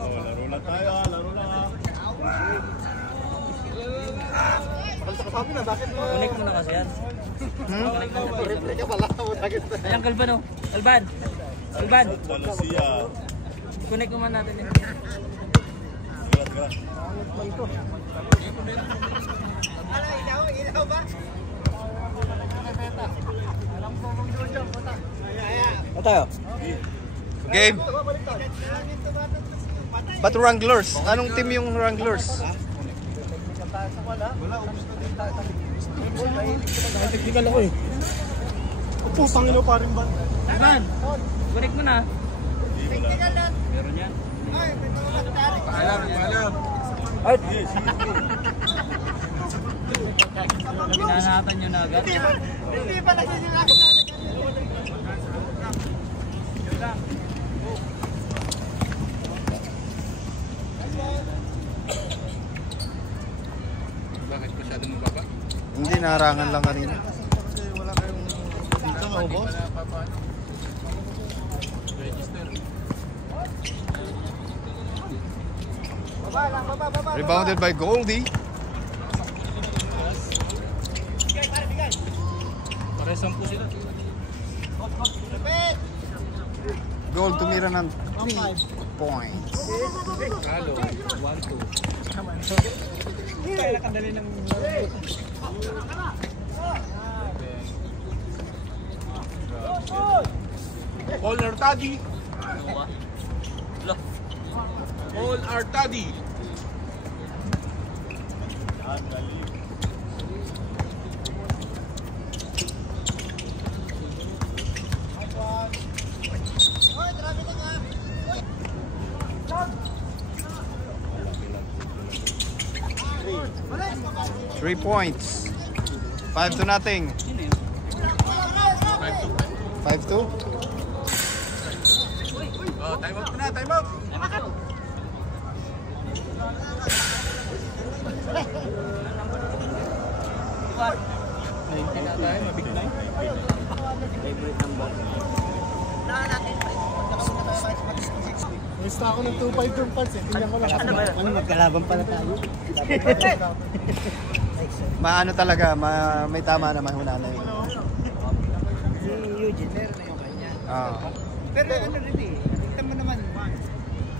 Oh, laro na tayo, laro na. Connect mo na kasi yan. Connect ka pala. Ayan, Galban oh. Galban. Galban. Connect mo man natin yun. Ilaw ba? Ano tayo? Game. Ba't Wranglers? Anong team yung Wranglers? Technical ako eh. Putang ino pa rin ba? Galban. Connect mo na. Meron yan. Paalam. Ay! Pinanatan nyo na agad. Hindi pa nagsisinagod na. Bakit masyadong mababa? Hindi, naharangan lang kanina. Wala kayong dito mo, boss? Register. Rebounded by Goldie. Paresang po sila. Gold tumira ng 3 points. Halo, 1-2. Kaya nakandali ng... Paul Artadi. Paul Artadi. Three points. 5-0. 5-2. Oh, time out na, time out. Na tayo, mabig na yun. Favorite number. Basta ako ng 2-5 yung parts eh. Tingnan ko lang. Ano, magkalaban pala tayo? Maano talaga, may tama naman huna na yun. Si Eugene, meron na yung kanya. Pero ano rin eh, tignan mo naman,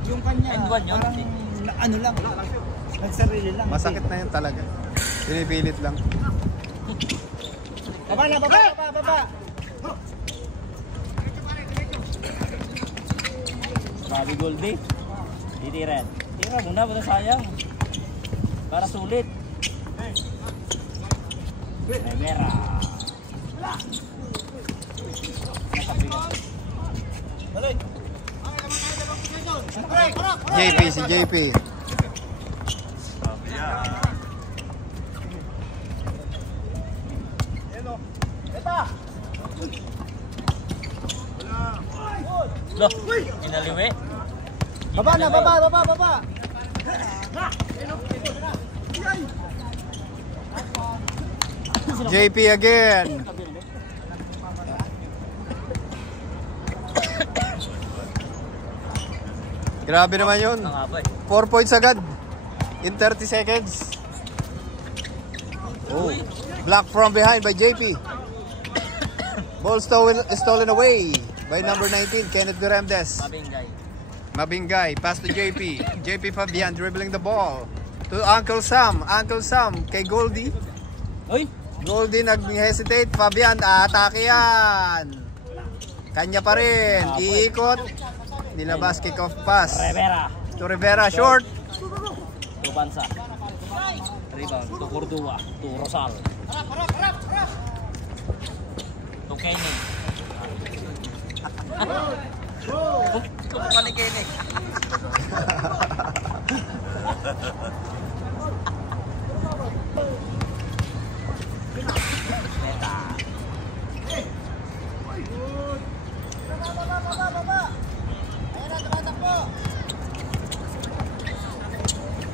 yung kanya, parang ano lang, nagsarili lang. Masakit na yun talaga. Pinipilit lang. Baba na, baba! Sabi Goldie. Titiran. Tira muna, basta sayang. Para sulit. Rivera. JP, si JP. Loh, inaliwe. Baba na, baba! JP again. Grabe naman yun. 4 points agad in 30 seconds. Oh, block from behind by JP. Ball stolen away by number 19, Kenneth Beremdes. Mabingay, pass to JP. JP Fabian dribbling the ball to Uncle Sam. Uncle Sam kay Goldie. Uy! Goldie nag-hesitate. Fabian, atake yan. Kanya pa rin. Iikot. Nilabas, kick-off pass. Rivera. To Rivera, short. To Bansa. Rebound. To Cordua. To Rosal. To Kenny. Kumukha ni Kenny.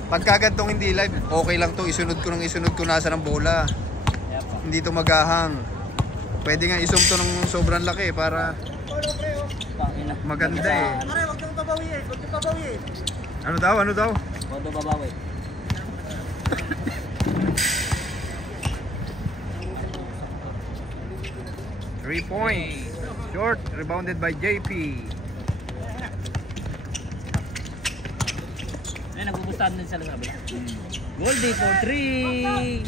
Pagkagantong hindi live, okay lang to. Isunod ko nasa ng bola. Hindi to magahang. Pwede nga isum to ng sobrang laki para maganda eh. Huwag kang babawi eh. Huwag kang babawi eh. Ano daw? Ano daw? Huwag daw babawi. 3 points. Short, rebounded by JP. Ay, nagbubustahan din sa kabila. Goldie for 3.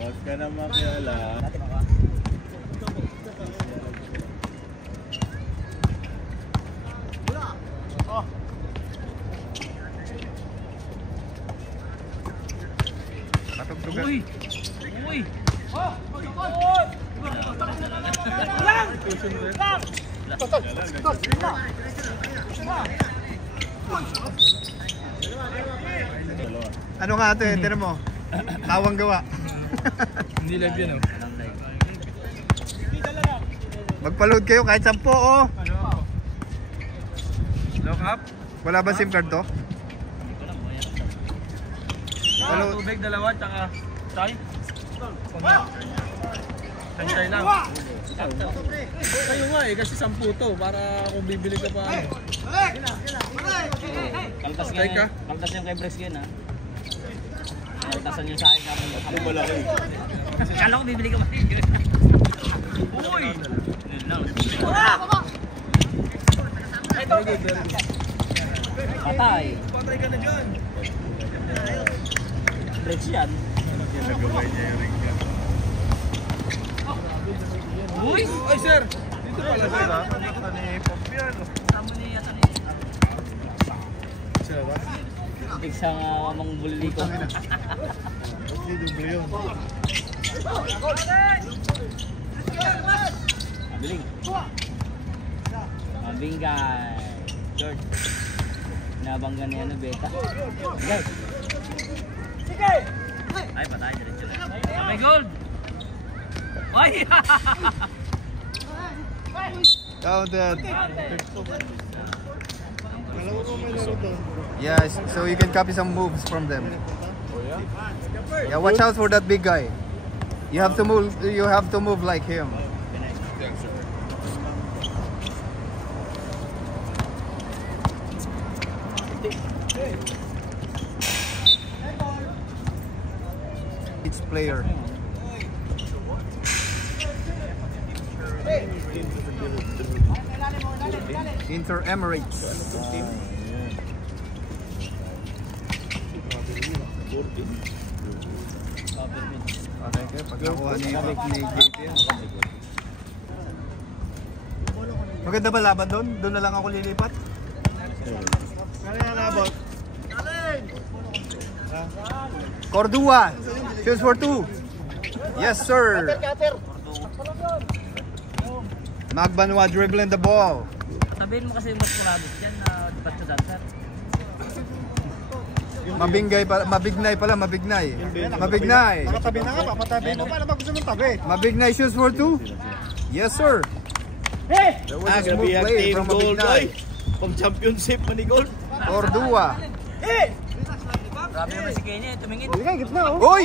Huwag ka na makiala. Patugtugan. Uy! Uy! Ano nga ito eh, tinan mo. Tawang gawa. Hindi live yan oh. Magpa-load kayo kahit 10 oh. Lock up. Wala ba SIM card to? Walang tubig, dalawa, tsaka tay. Tay lang. Kayo nga eh, kasi 10 to. Para kung bibili ka pa. Kaltas Tay ka? Kaltas yung kay Bresky yun ha. Kaltasan yung sa akin kapag Ako malaki. Kala ko bibili ka pa. Uy! Yun lang. Patay. Patay ka na dyan. Bresky yan. Nagaway niya yung ring ka. Uy! Ay sir! Dito pala sir ha? Tamo niya yata ni... Sir ba? Isang mang bulili ko. Hindi, duble yun. Mabiling. Mabingay. George. Nabanggan niya ano, Beta. Guys. Sige! Ay, patay. Diretso na. Okay, gold! Ay! Counted. Yes, so you can copy some moves from them. Yeah, watch out for that big guy. You have to move. You have to move like him. Each player. Inter Emirates. Patay kayo pag nakuha ni JP. Maganda ba laban doon? Doon na lang ako lilipat? Cordua, shoots for 2. Yes sir. Magbanwa dribbling the ball. Sabihin mo kasi mas kulabis yan na batso dancer. Mabingay pala, mabignay pala, mabignay. Mabignay. Nakatabi na nga, papatabi mo. Paano ba gusto mong tabi? Mabignay shoots for 2. Yes sir. There was a smooth play from Mabignay. Pang championship man ni Gold. Cordua. Grabe naman si Kenny, tumingin. Hindi ka, gitna oh. Uy!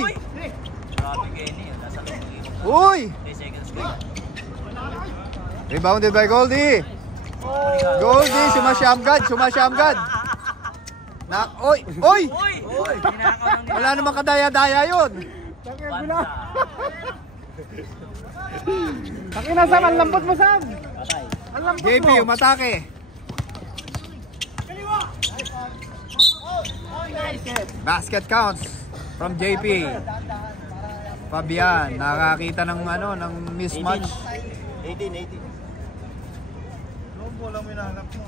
Grabe Kenny, nasa loob. Uy! 10 seconds ko. Rebounded by Goldie. Goldie, sumasyamgad, sumasyamgad. Na, oy, oy! Uy! Ninakaw ng Wala namang kadaya-daya yun. Bansa. Takin na Sam, ang lambot mo Sam. Patay. Ang lambot mo. JP, umatake. Basket counts from JP. Fabian, nakakita ng ano, ng mismatch. 18. Lombo lang minahanap mo.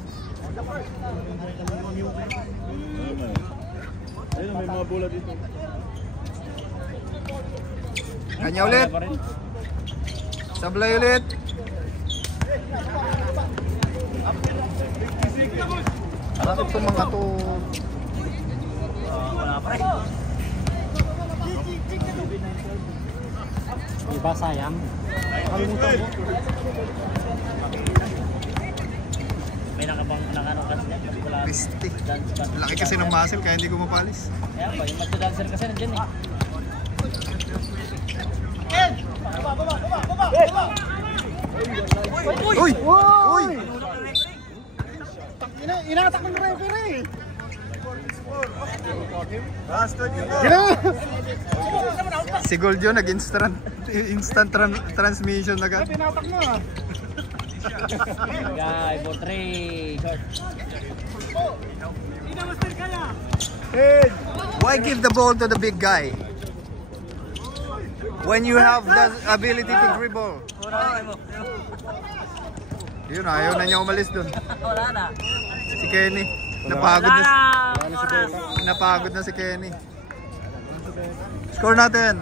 Ayun, may mga bola dito. Kanya ulit. Sablay ulit. Ano itong mga to? Wala pa rin. Diba sayang? Kalimutan mo. May nakanokas niya. Wala. Pistik. Laki kasi ng muscle kaya hindi ko mapalis. Ayan ba, yung matcha dancer kasi nandiyan eh. Uy! Uy! Inatak ng referee. Si Gold yun, instant transmission agad. Tinatak mo ah. Guy, for 3. Short. Why give the ball to the big guy? When you have the ability to dribble. Yun, ayaw na niya umalis dun. Wala na. Si Kenny. Napagod na si Kenny. Score natin.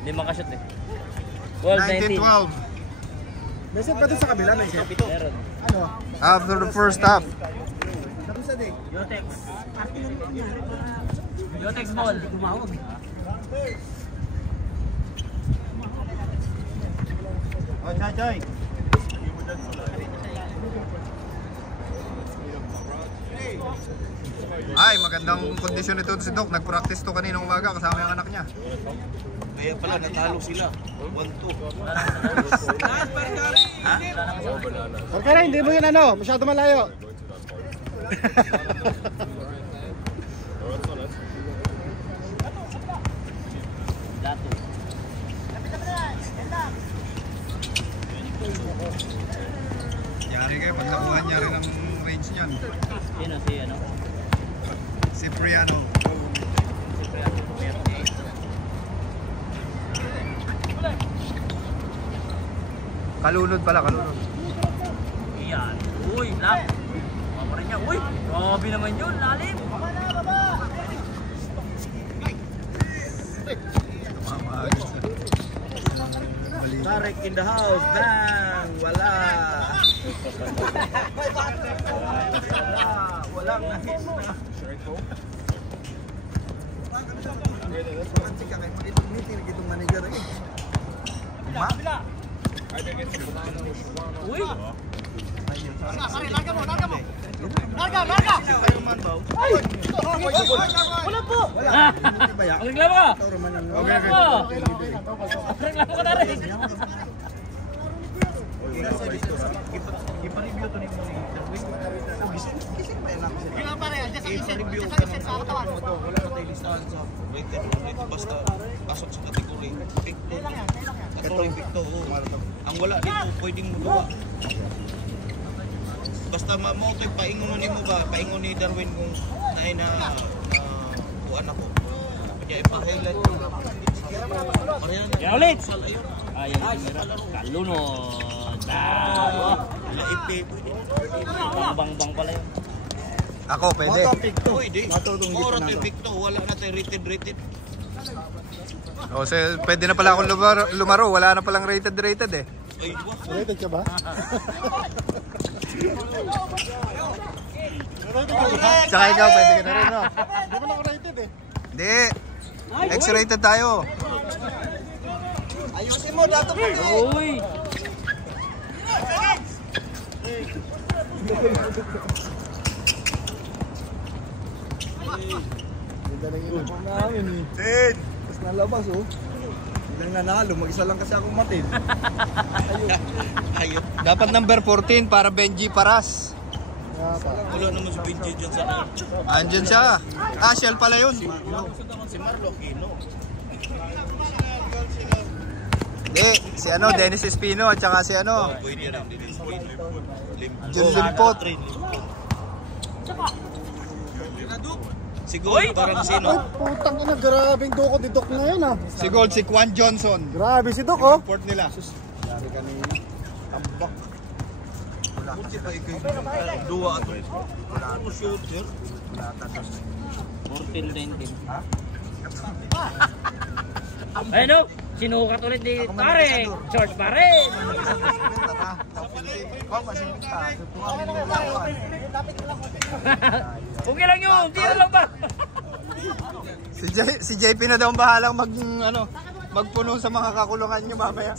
Hindi makashoot eh. 12-19. 19-12. Meron pa dun sa kabila na isip. Meron. After the first half. Yotex. Yotex ball. Chay. Ay, magandang kondisyon ito si Doc. Nag-practice to kaninang umaga kasama yung anak niya. Kaya pala natalo sila. 1-2. Okay na, hindi mo yun ano. Masyado malayo. Dato. Yari kayo, pag nakuha niya rin ang range niyan. Sino si ano? Si Priano. Kalunod pala, kalunod. Iyan. Uy, lap. Mama rin niya. Uy, grabe naman yun. Lalim. Tarek in the house. Bang! Wala. Walang nahit na. Uy. Wala po. Ang reklamo ka. Ang reklamo ka na rin. Ipa-review to ni mo ni i-review ka ng wala na tayo listahan sa rated basta pasok sa kategory Victo kategory Victo ang wala dito pwedeng magawa basta mo ito paingon ni mo ba paingon ni Darwin kung naay na kuhaan ako kaya ipa-highlight Yan ulit. Ayun, kalunod. laipi Bang-bang pala yun. Ako, pwede. pwede ora tayo Victo wala na tayo rated O, pwede na pala akong lumaro. Wala na palang rated eh. ay wah Rated ka ba? Tsaka ikaw, pwede ka na rin, no? Hindi mo na ako rated eh. Hindi. X-rated tayo. Ayusin mo, dato mo eh. Uy. Ganda ng uniform namin eh. Tin! Tapos nalabas oh. Ilang nanalo, mag-isa lang kasi akong matin. ayun Dapat number 14 para Benji Paras. wala naman si Benji dyan sa Andyan siya. Shell pala yun. si Marlo Aquino Hindi, si Dennis Espino at saka si pwede rin din Jun Limpot. siguro parang sino Putang ina, grabing dukot ni Doc na yun ah. Si Gold, si Quan Johnson. Grabe si Doc oh. Port nila. Grabe kanina. Tambak. Buti pa ikaw dua ato wala shooter 14-19. Ayun o. Sinukat ulit ni Tarek. George pa rin. Okay lang yun. Tira lang ba? Si JP na daw ang bahalang magpuno sa mga kakulungan nyo mamaya.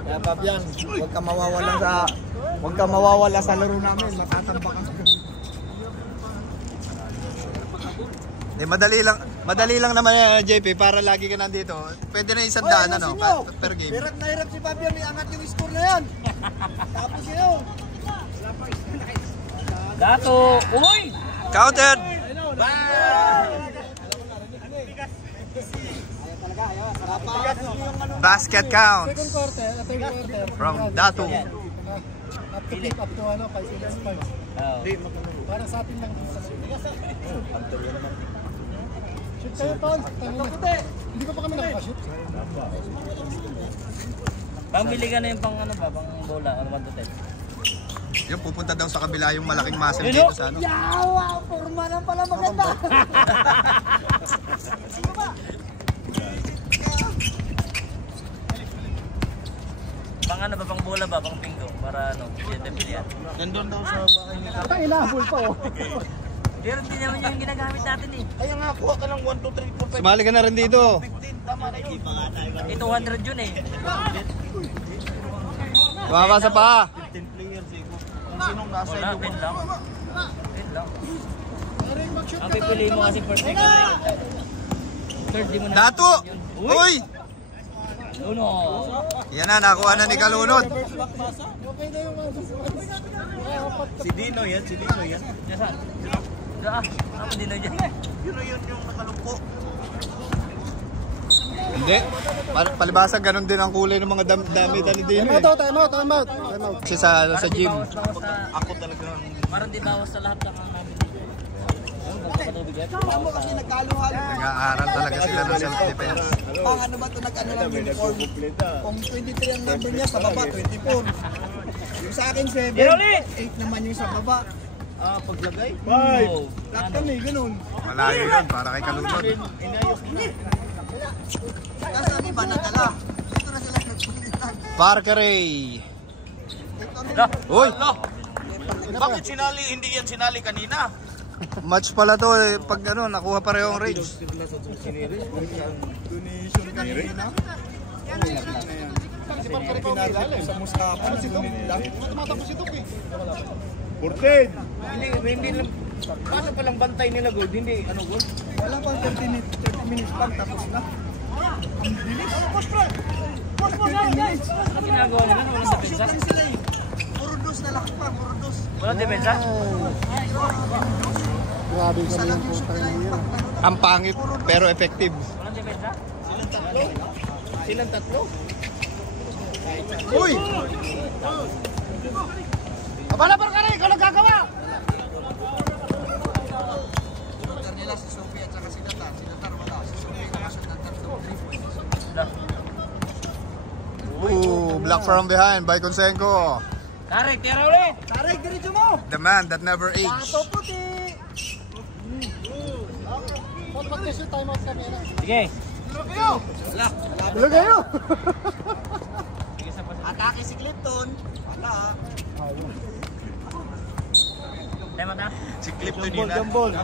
Kaya Fabian, huwag ka mawawala sa laro namin. Matatambak ka. Madali lang. Madali lang naman yan, JP, para lagi ka nandito. Pwede na 100 ano, per game. Hirap na hirap si Fabian, may angat yung score na yan. Tapos yun. Dato. Uy! Counted! Basket count Second quarter, third quarter. from Datu. Up to pick, up to ano, 5-6. Para sa atin lang. Shoot kayo, Ton. Hindi ko pa kami nakaka-shoot. Pambili ka na yung pang ano ba, pang bola, or 1 to 10. Yung pupunta daw sa kabila yung malaking muscle dito sa ano. Yawa! Forma na pala maganda. Pang ano ba, pang bola ba, pang bingo, para ano, siya bilihan. Nandun daw sa bahay ni Tatay. Ang inahabol pa, oh. Pero hindi naman yung ginagamit natin eh. Kaya nga, kuha ka ng 1, 2, 3, 4, 5, Sumali ka na rin dito. 15. Tama na yun. Eh, 200 yun eh. Tumama sa paa. 15 players eh. Kung sinong nasa Wala, iyo. 10 lang. 10 lang. Ang pipiliin mo kasi first second eh. Third, di mo na. Datu! Uy! Uno. Yan na, nakuha na ni Kalunod. Okay na yung Si Dino yan, si Dino yan. Nasaan? Ano din na dyan? Yun yung nakalumpo. Hindi. Palibasag, ganun din ang kulay ng mga damitan ni Dino. Time out. Kasi sa gym. Ako talaga Parang di bawas sa lahat ng namin dito. Ano ba ito patubig yan? Tama kasi nagkalo-halo. Nag-aaral talaga sila ng self-defense. Pang ano ba ito, nag-ano lang uniform. Kung 23 ang number niya, sa baba 24. Yung sa akin 7, 8 naman yung sa baba. paglagay. 5! Lahat kami, ganun. Malayo yun, para kay Kalunod. Kasi ang iba nadala. Dito na sila nagsulitan. Parkeray. Uy! Bakit sinali, hindi yan sinali kanina? Match pala to eh. Pag ano, nakuha pareho ang range. Donation kanina. Sa Mustafa, sunod lang. Tumatapos ito, eh. 14! Hindi lang. Paano palang bantay nila gold? Hindi, ano gold? Wala pang 30 minutes lang, tapos na. Ang bilis. 30 minutes. Ano ginagawa nila? Walang Shoot depensa? lang sila eh. Puro dos na lakas pa, puro dos. Walang depensa? Grabe Isa lang yung shoot nila yung pack. Ang pangit, pero effective. Walang depensa? Silang tatlo? Uy! Abala pa ka rin, ikaw nagkagawa! Shooter nila si Sophie at saka si Datar. Si Datar wala. Si Sophie nakashoot ng tatlo. 3 points. Ooh, block from behind by Conseco. Tarik, tira ulit! Tarik, diretso mo! The man that never aged. Pato puti! Mag-test yung timeout kami, ano? Sige. Wala kayo! Atake si Clifton. Wala. Tema na. Si Clifton yun na. Jambol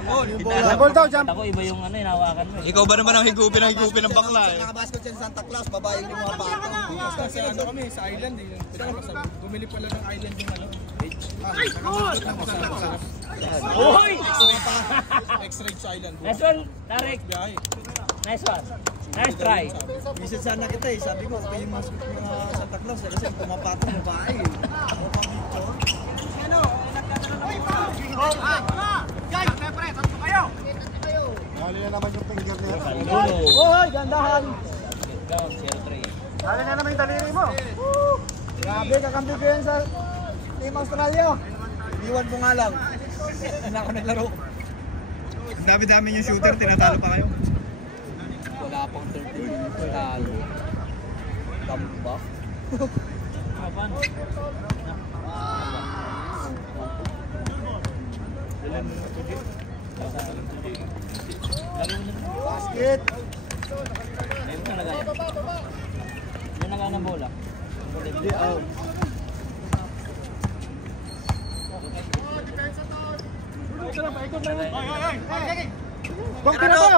daw, jump! Ako iba yung ano, hinawakan mo eh. Ikaw ba naman ang higupin ng bakla eh? Nakabasket siya sa Santa Claus, babae yung mga bata. Basta sa ano kami, sa island eh. Bumili pala ng island yung ano. Uy! X-ray sa island. Nice one, Tarik. Biyahe. Nice one. Nice try. Visit sana kita eh. Sabi ko, okay yung mga Santa Claus. Kasi pumapatong babae eh. Hali na naman yung finger niya. Saludo. Hoy, gandahan! Down, 0-3. Hali na naman yung daliri mo. Grabe, kakampi ko yan sa Team Australia. Iwan ko nga lang. Hindi ako naglaro. Ang dami-dami yung shooter, tinatalo pa kayo. Wala pang 30 minutes. Talo. Tamba. Kapan? Basket! Meron na lagay. Yan na ng bola. Hindi, out. Bang tira na!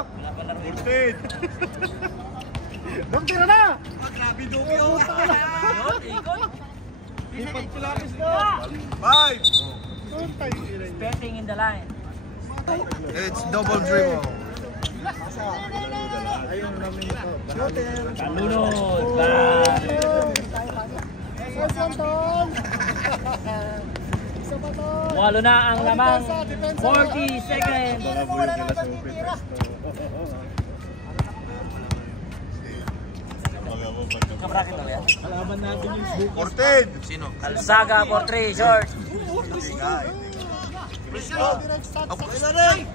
Wala pa laro. Bang tira na! Grabe dugyo. Yun, ikot. Ipag pilapis na! 5. Spelling in the line. It's double dribble. Kalunod. Walo na ang lamang 40 seconds. Kabrakin daw yan. Kalaban natin yung book. 14! Sino? Kalsaga for 3 short. Ako isa rin!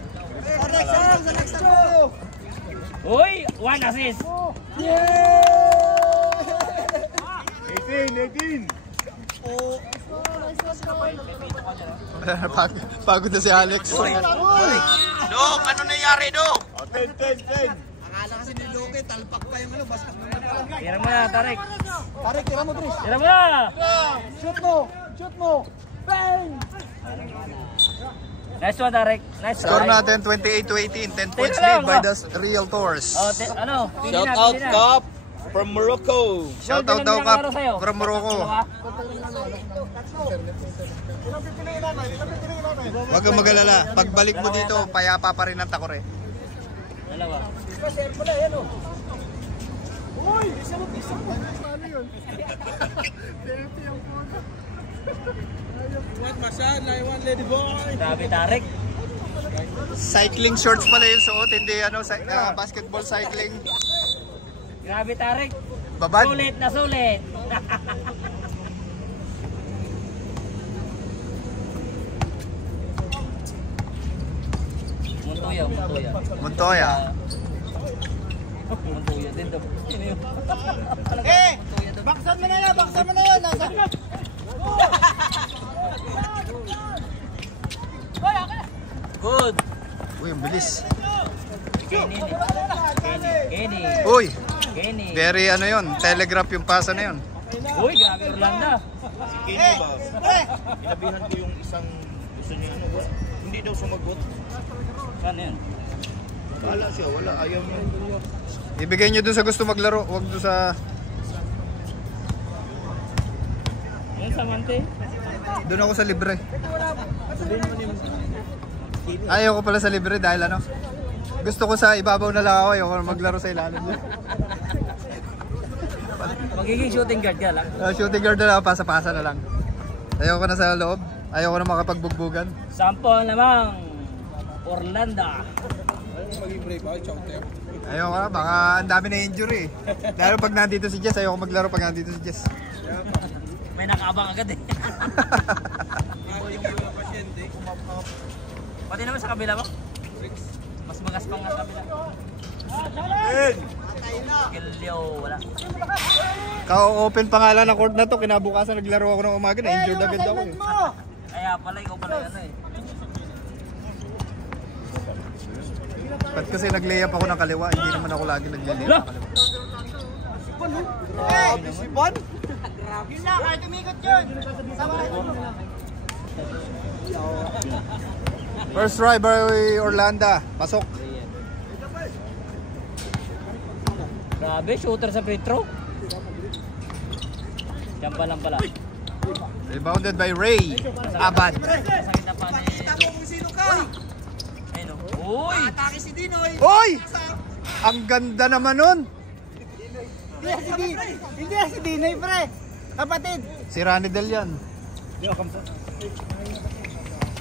Uy, 1 assist. 18! Pagod na si Alex. Dok, ano nangyari, Dok? 10! Akala kasi ni Loke, talpak pa yung ano, basta naman. Tira mo na, Tarek. Tarek, tira mo, Tris. Tira mo na. Shoot mo! Shoot mo! Bang! Nice one, Tarek. Nice Score try. natin 28-18. 10 points Tira lead lang, by ba? the Realtors. Oh, ano? Pili na, Shout out, pili na. Cop, from Morocco. Shout out daw Kap from Morocco. Huwag kang mag-alala. Pagbalik mo dito, payapa pa rin ang takore. Dalawa. Iwan Masan, Iwan Lady Boy. Grabe, Tarek. Cycling shorts pala yung suot, hindi ano, basketball cycling. Grabe, Tarek. Babad. Sulit na sulit. Montoya, Montoya. Montoya. Montoya din daw. Baksan mo na yan! Baksan mo na yan! Nasa... Good. Uy, ang bilis. Kenny. Kenny. Uy, Kenny. very ano yun, telegraph yung pasa na yun. Uy, grabe Orlando. Si Kenny ba? Inabihan ko yung isang gusto niya ano ba? Hindi daw sumagot. Saan yun? Wala siya, wala. Ayaw niya. Ibigay nyo dun sa gusto maglaro, wag dun sa... Yun sa Mante. Doon ako sa libre. Ayaw ko pala sa libre dahil ano, gusto ko sa ibabaw na lang ako, ayaw ko maglaro sa ilalim. Magiging shooting guard ka lang. Shooting guard na lang, pasa-pasa na lang. Ayaw ko na sa loob, ayaw ko na makapagbugbugan. 10 namang Orlando. Maging break out, chowter. Ayaw ko na, baka ang dami na injury. Dahil pag nandito si Jess, ayaw ko maglaro pag nandito si Jess. May nakaabang agad eh. Yung mga pasyente. Pati naman sa kabila mo. Mas magaspang nga sa kabila. Kilyo, wala. Ka-open pangalan ng court na to, kinabukasan naglaro ako ng umaga, na-injured agad ako eh. Kaya pala, ikaw pala ano eh. Ba't kasi nag-layup ako ng kaliwa, hindi naman ako lagi nag-layup ng kaliwa. Si Bon? Yun lang, kahit umikot yun. First try by Orlando, pasok. Grabe, shooter sa free throw. Diyan pa lang pala. Rebounded by Ray Abad. Sakit na pa ni... Ayun o. Uy! Atake si Dinoy. Hoy! Ang ganda naman nun! Hindi si Dinoy, pre. Kapatid. Si Rani Del yan.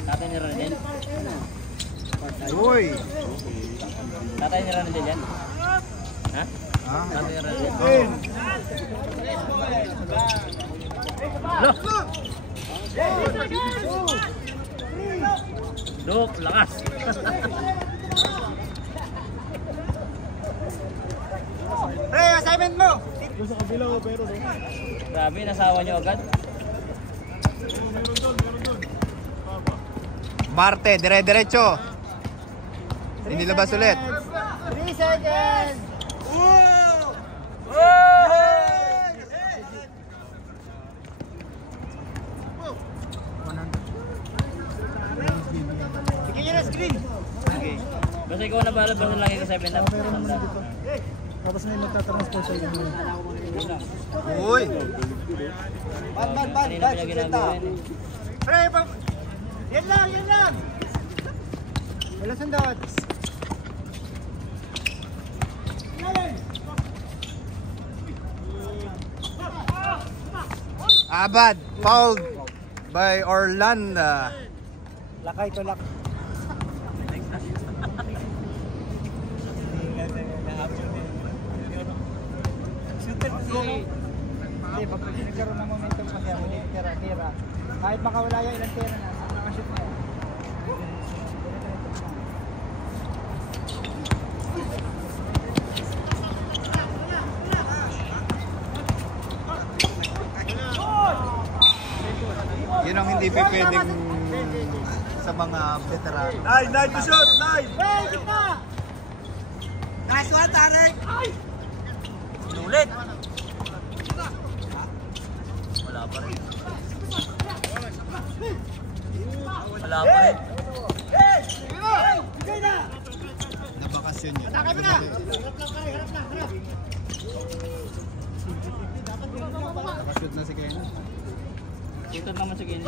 Tatay ni Ranel. Uy! Tatay ni Ranel yan. Ha? Ah, Tatay ni Ranel. Look, lakas. Pre, assignment mo. Grabe, nasawa nyo agad. Marte, dire-diretso. Inilabas ulit. 3 seconds. Sige nyo na screen. Okay. Basta ikaw na bahala, basta lagi ka 7 up. Tapos na yung magtatransfer sa inyo. Uy! Ban. Kanina pinaginagawa yan eh. Pre, yan lang. Wala sandot. Abad, fouled by Orlando. Lakay to lak. Hindi, pag nagkaroon ng momentum kasi ako, tira. Kahit makawala yung ilang tira na, nakashoot na yan. Yun ang hindi pwedeng sa mga veteran. Nice to shoot! Nice! Nice one, Tarek! Inulit. Wala pa rin. Wala pa rin. Nabakasyon yun. Nakashoot na si Ken. Ito naman sa gini.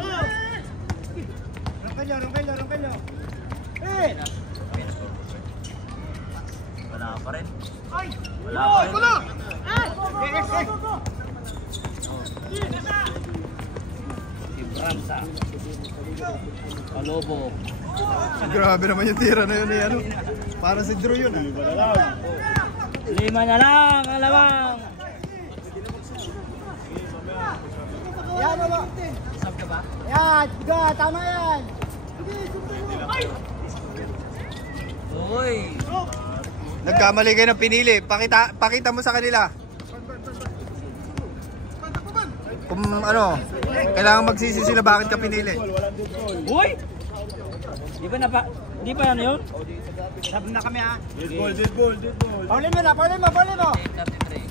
Rongkelyo. Wala pa rin. Wala pa rin. Ibramsa. Palobo. Grabe naman yung tira na yun eh. Ano? Para si Drew yun ah. 5 na lang ang lamang. Yan, ano? Sab ka ba? Yan, tama yan! Uy! Nagkamali kayo ng pinili. Pakita mo sa kanila. Kung ano, kailangan magsisi sila bakit ka pinili. Uy! Di ba ano yun? Sabi na kami ha. Dead ball. Paulin mo. 33.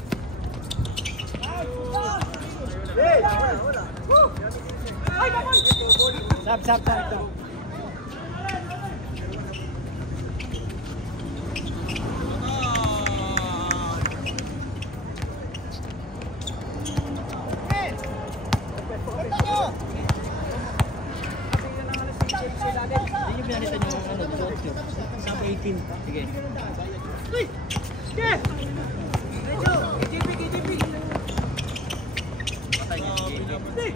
Sab. Hindi nyo pinalitan yung ano, suot nyo. Sub 18. Sige. Patay niya. Sige.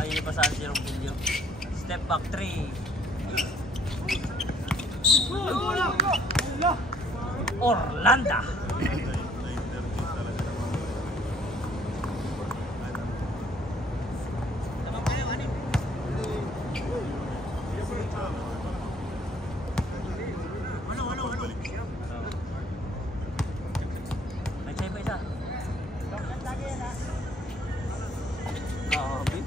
Ayaw niyo pasahan si Rombilio. Step back 3. Orlando. May chay pa isa. Grabe.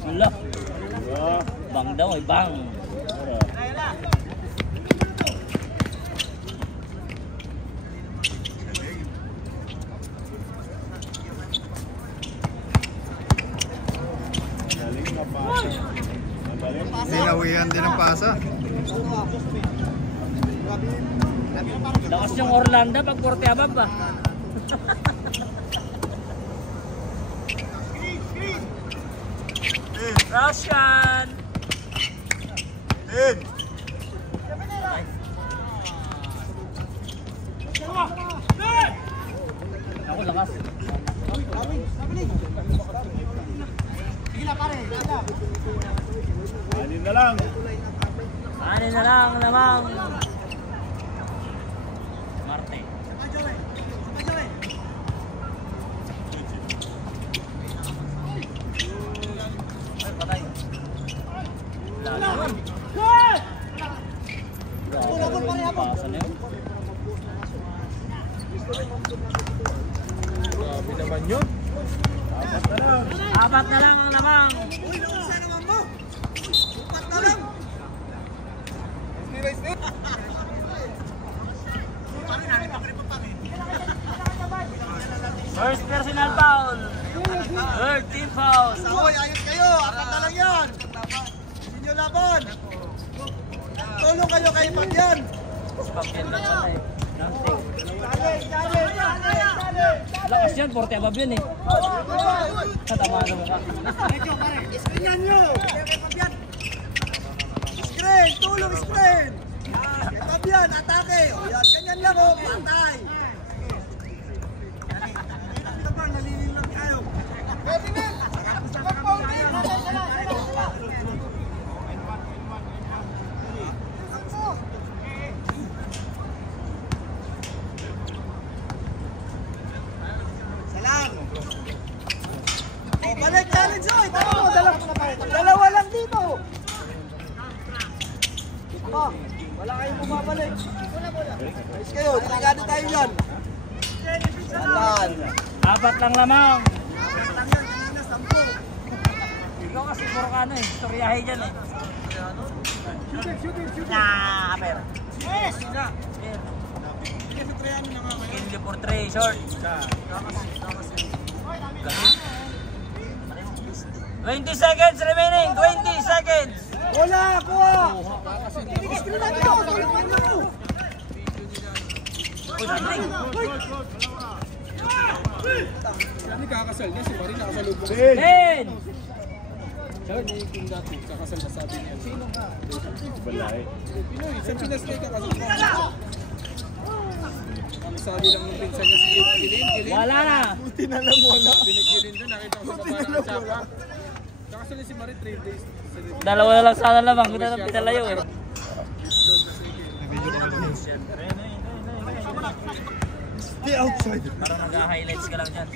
Wala. Bang daw ay bang. Nilawihan din ang pasa. Lakas yung Orlando pag 40 abab ba? Russian! Dead! Ako lakas. Anin na lang. Anin na lang lamang. Marte. Ay, patay. Lalim. Pasa na yun. Grabe naman yun. Apat na lang ang lamang. laban! Tulong kayo kay Pagyan! Lakas yan, 40 above yun eh. Tama na mo ka. Screen nyo! Screen! Tulong screen! Kay Pagyan, atake! O yan, ganyan lang o, patay! Ito ba, nalilin lang kayo? Pwede na! Balik challenge oy! Tara mo, dalawa lang dito! Wala kayong bumabalik. Ayos kayo, delikado tayo dyan. Salan. 4 lang lamang. Lang yan, kanina 10. Ikaw kasi puro ka ano eh, storyahe dyan eh. Pera. Yes! Inli for 3, short. 20 seconds remaining, 20 seconds. Wala ako ah! Screen na nyo! Screen nyo! Saan kakasal niya? Si Marie nakasalubong. 10! Yung dati, kakasal na sabi niya. Sino ka? Balay. Pinoy, sa Pinas kayo kakasal mo. Ang sabi lang ng pinsan niya si Gilin. Wala na. Buti na lang wala. Binigilin doon, nakita ko sa baba ng tsaka. Kakasal niya si Marie 3 days. Dalawa na lang sana lamang, kita na pinalayo eh. Stay outside. Parang nag-highlights ka lang dyan.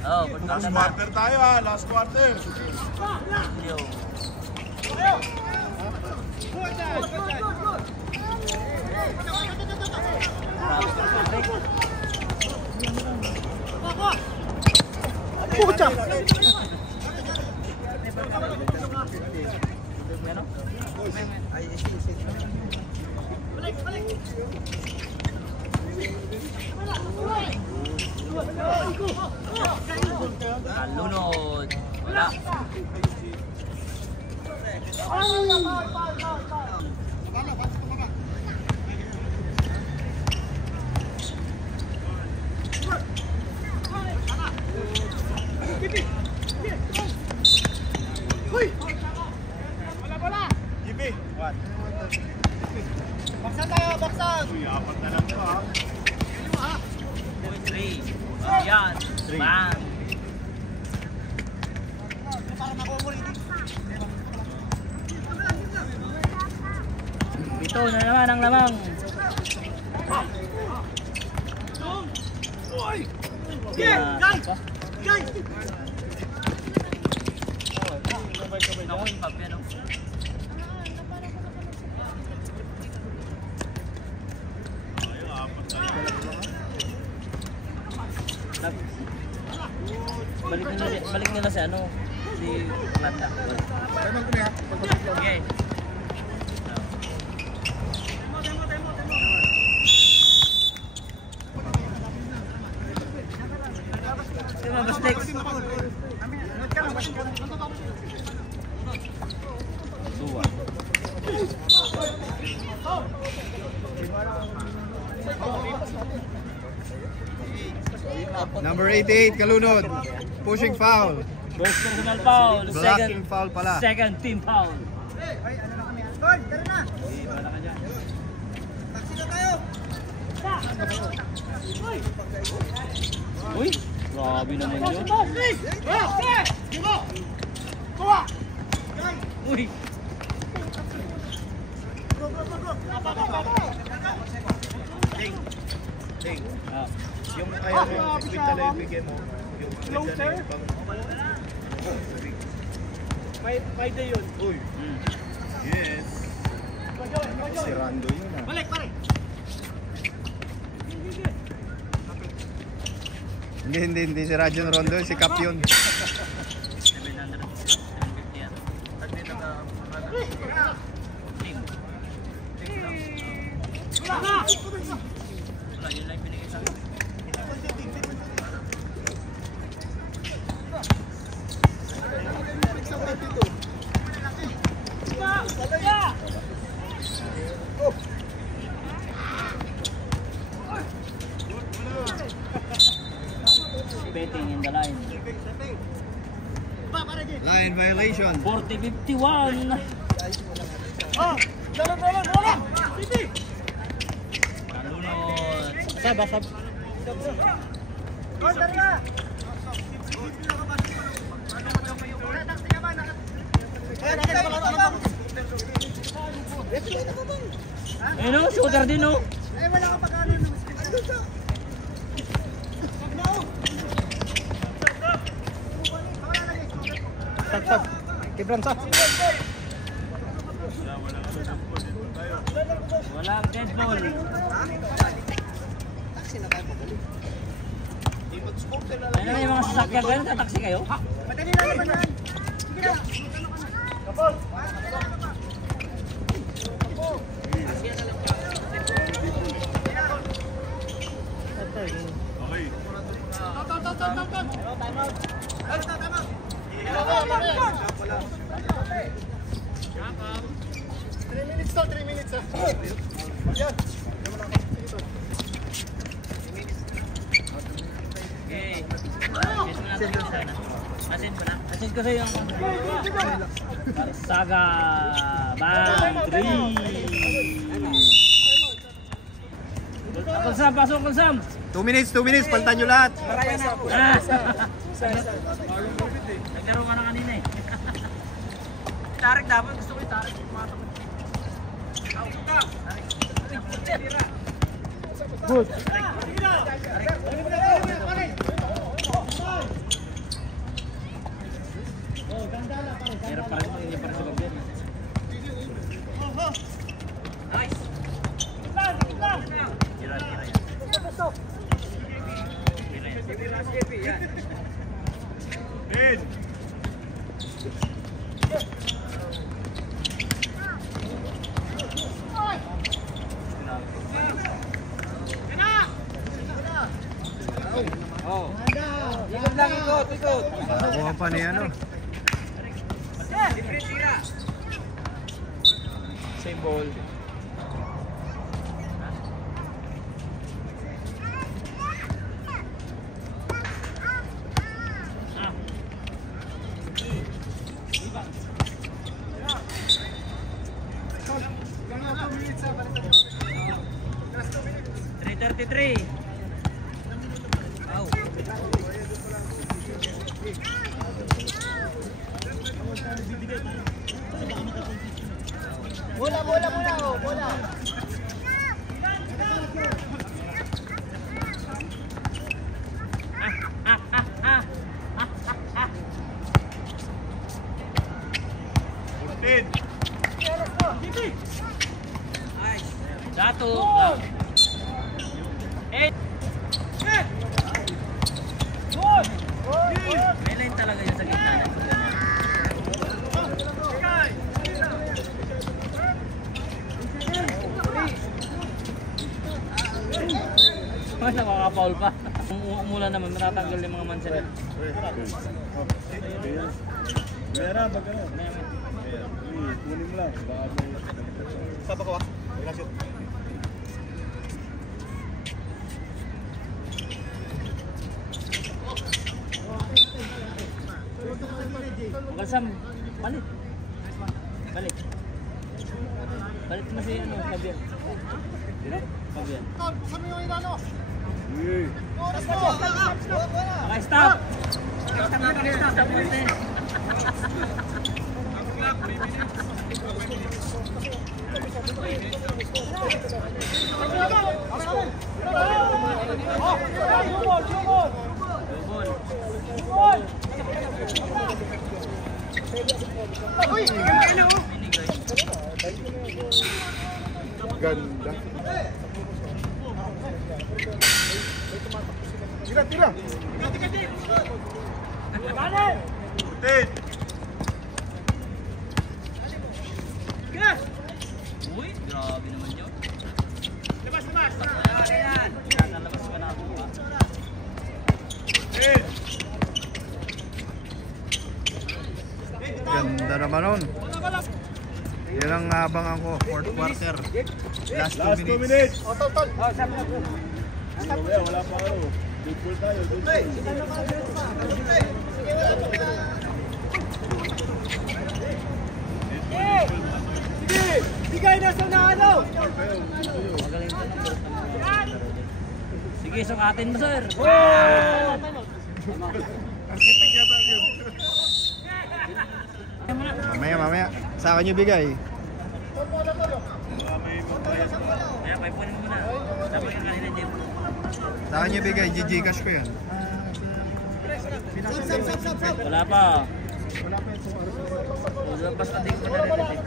Oo, Last quarter tayo ha, last quarter. Yo. Pucha! Kalunod. Wala. Gibi, what? Baksan tayo, baksan! Uy, 4 na lang to ha. 3. Yan. Bang. Ito na naman ang lamang. Ako yung papya, no? Balik nila si ano, si Plata. Okay. Sino ba stakes? Number 88, Kalunod. Pushing foul. First personal foul, Blocking foul pala. second team foul. Uy, grabe naman yun. Uy. Ah. Yung ayaw mo, yung quit talaga yung bigay mo. Yung Closer? May day yun. Uy. Yes. Si Rando yun ah. Balik, pare! Hindi si Rajon Rondo, si Cap yun. 700, 750 yan. Wala, yun lang yung binigay sa akin. violation. 40-51. Sab. Ayun o, shooter din o. Stop. Kibran, stop. Walang dead ball. Ano na yung mga sasakyan kayo? Tataksi kayo? Madali lang naman yan. Sige na. Kapol. Asin ko sa'yo yung Saga Bang 3. Kulsam, pasok Kulsam. 2 minutes, palitan nyo lahat. Nagkaroon ka na kanina eh. Tarik dapat, gusto ko yung tarik. Good. Pero para sa bagyan. Nice. Ikot. Nakakuha pa ni ano. Same ball. Bola. Satu. May line talaga yun sa gitna. Ay, nakaka-foul pa. Kung umulan naman, matatanggal yung mga mansalit. Meron, baka na. Kunin mo lang. Saba ko ah. Gracias. Kalsam, balik. Balik mo si ano, Javier. Javier. Okay, stop. Stop. Ganda. Tira. Uy, grabe naman yun. Labas. Ayan. Nalabas ka na ako. Ganda naman nun. Yan ang abangan ko, fourth quarter. Last 2 minutes. Tol. Wala pa ano. Good ball tayo. Magaling ka na. Sige, sukatin mo, sir. Mamaya. Sa akin yung bigay. Kaya, paipunin mo muna. Dapat yung kanina, Jim. Sa akin yung bigay. Gcash ko yan. Wala pa. Basta tingin ko na rin.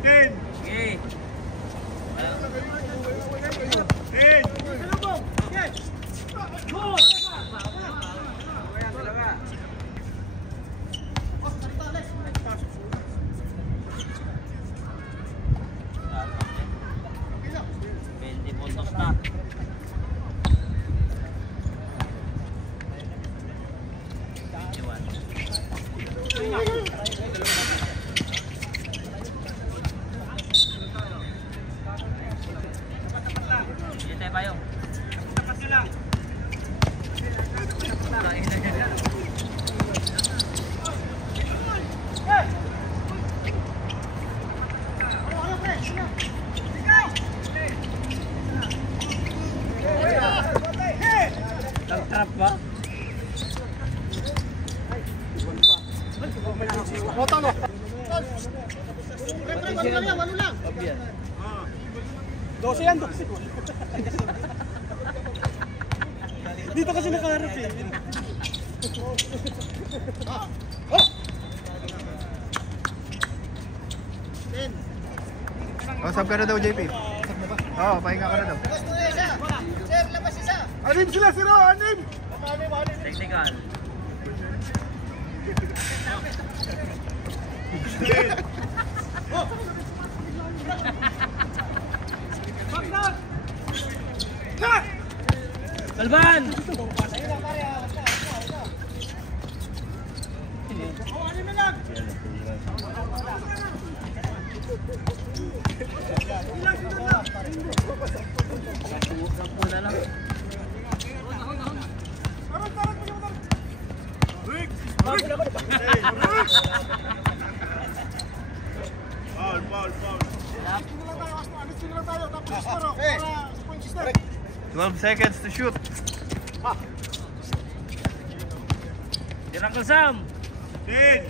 Okay. Nag-trap ba? Dose yan, dose. Dito kasi nakaharap eh. Oh, sab ka na daw, JP. Oo, pahinga ka na daw. Anim sila, sila, anim! Technical. Kalban! Foul. 12 seconds to shoot. Dirang Sam! Din!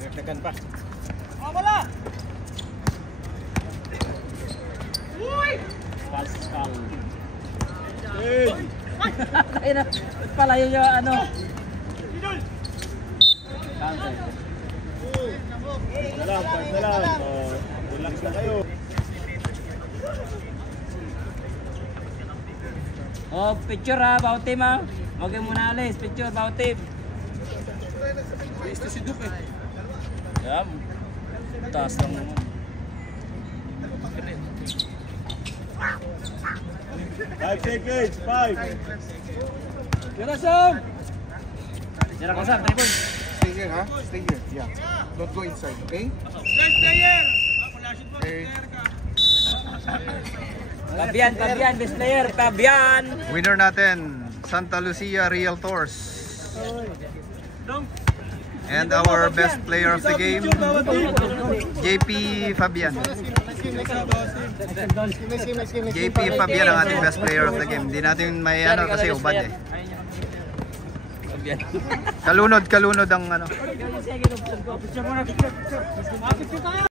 Nagdagan pa. Wala! Pascal. Ay na, palayo yung ano. Salam. Relax na kayo. Oh, picture ha, bawat team ha. Huwag yung muna alis, picture, bawat team. Ito si Duke eh. Yan. Taas lang naman. 5 seconds, 5. Tira, Sam! Dirang Sam, dribble. Stay here, ha? Stay here. Yeah. Don't go inside, okay? Okay. Pabian, best player, Pabian. Winner natin, Santa Lucia Realtors. And our best player of the game, JP Fabian. JP Fabian ang ating best player of the game. Hindi natin may ano kasi ubad eh. Kalunod ang ano.